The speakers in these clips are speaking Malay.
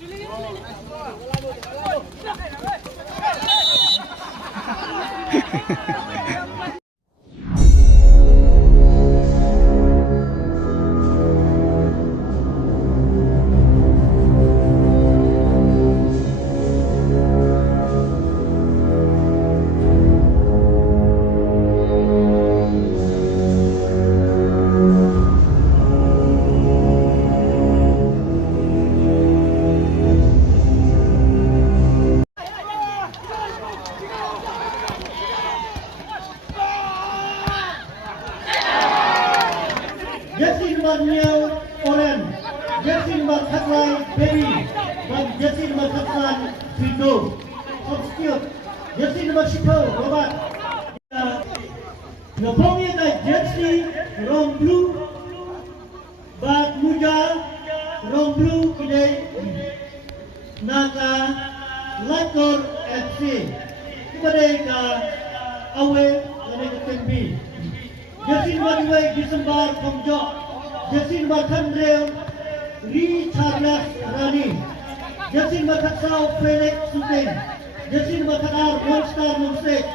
Jersey nomor orange, jersey nomor Khatrai Berry dan jersey nomor Khatran Findo. Substitute jersey nomor 10 Robert. Ngepongnya dari jersey rom blue, bat muda rom blue kini naga Lakor FC. Kepada ka awe kepada tembi. Jersey nomor 2 Disembar Komjok, jersey nomor 3 Ri Charles Rani, jersey nomor 4 Felix Suting, jersey nomor 4 Monster Monsek,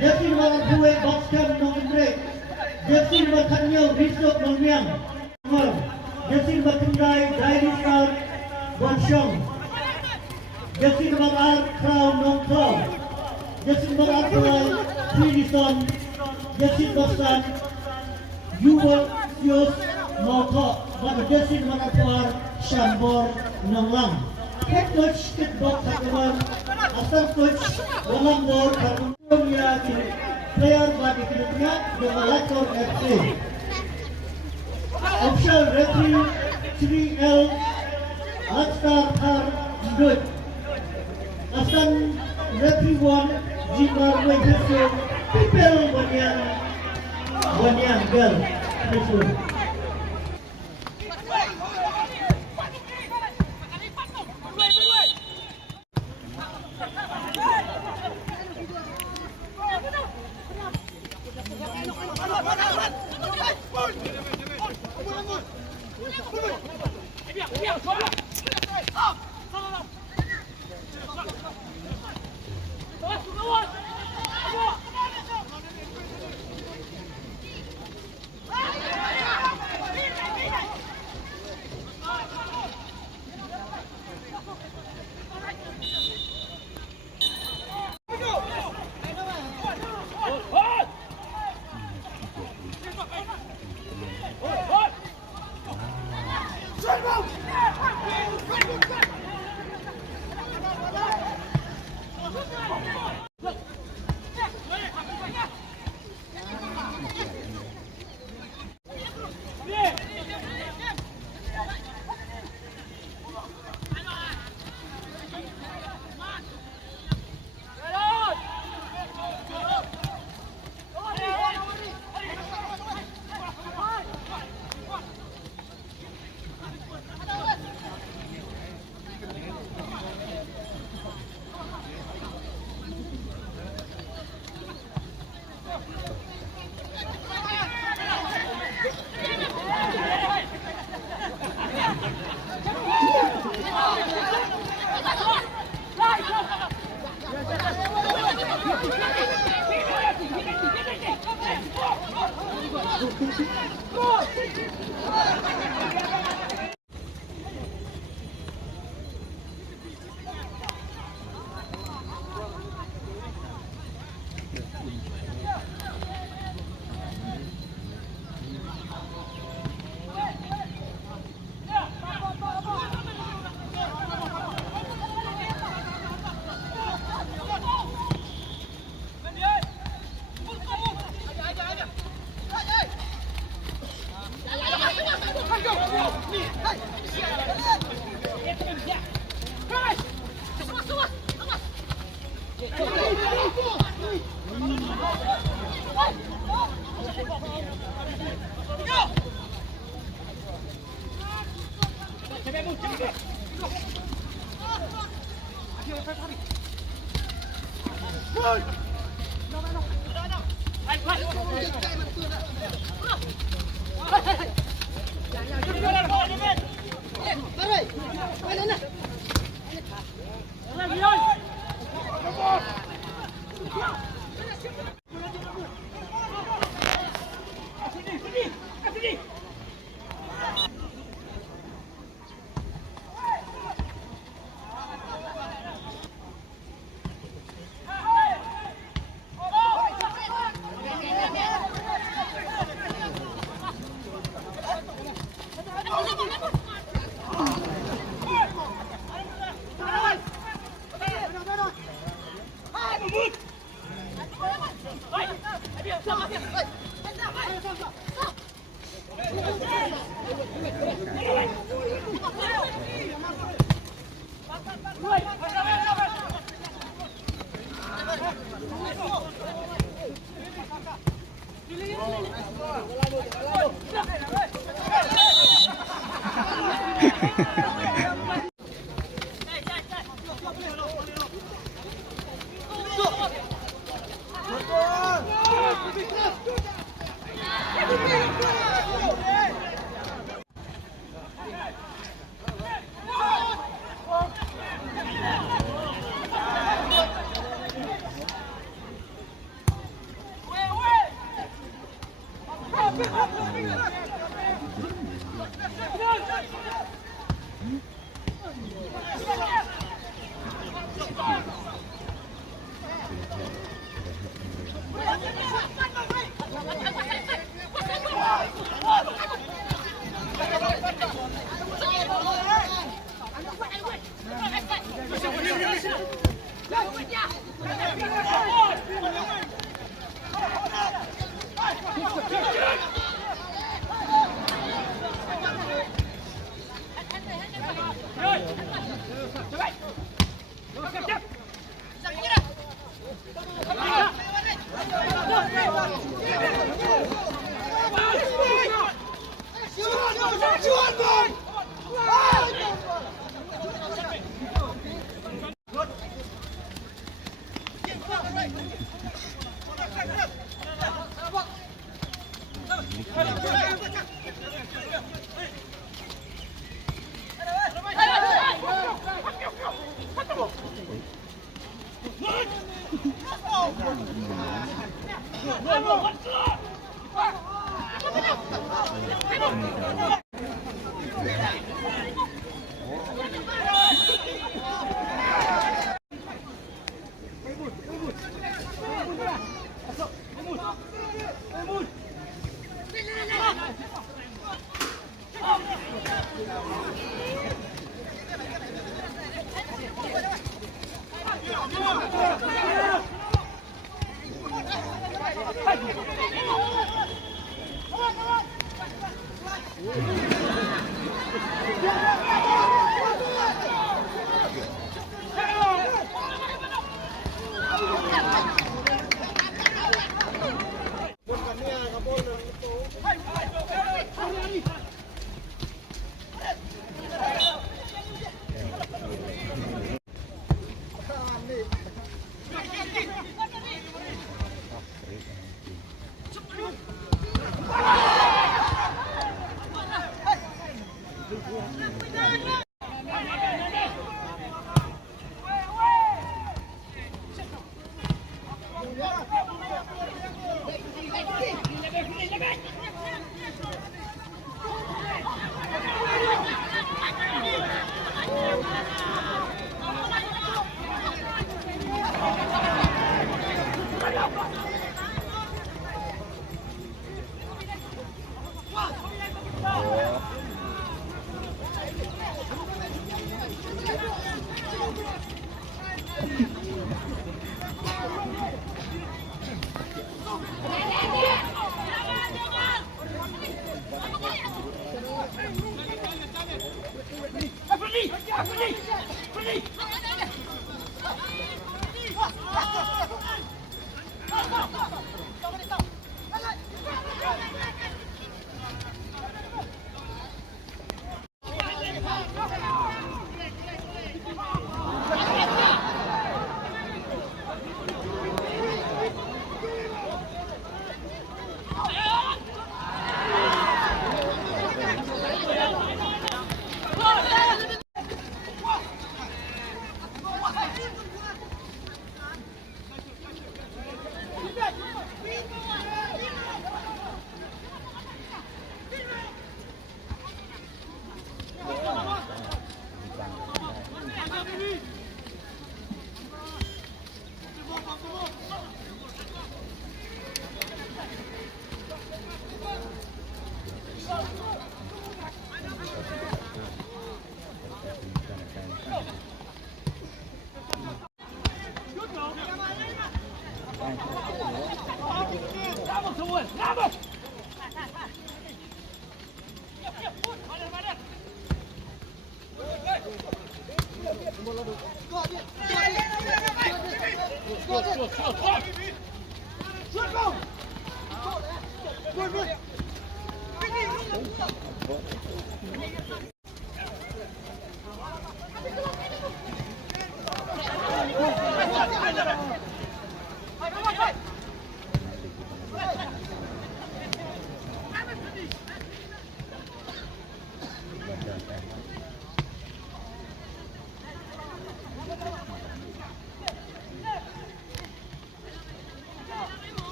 jersey nomor 2 Boxcam Nongindrek, jersey nomor 3 Risok Nongmiang, jersey nomor 3 Daily Star Bonshong, jersey nomor 4 Crown Nongklau, jersey nomor 4 Tridison, jersey nomor 1 Yuwal Sios Mokok, dan jersey nomor 4 Shambor Nonglang. Head coach kickbox Sakimar, assistant coach Walambor Karungia, player bagi kedua dengan Lakor FC. Official referee 3L Akstar Har Ndut. Assistant referee 1 Jimar Wejese Pipel Wanyang Girl. Go!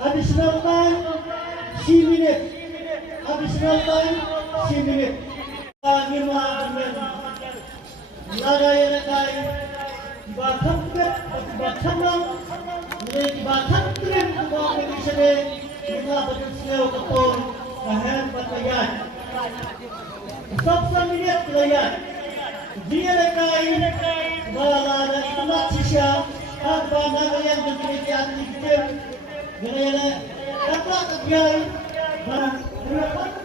Additional time 6 minutes. Additional time 6 minutes. Lima Nagay Batam Batam Batam Trim Competition Mga Potensial Kapon Kahan Patayan Sabsa minit Patayan Dia Nagay Balada Itulat Sisya Agba Nagayan Dukiti Antikim Ganyan Kapla Kagyay Berapa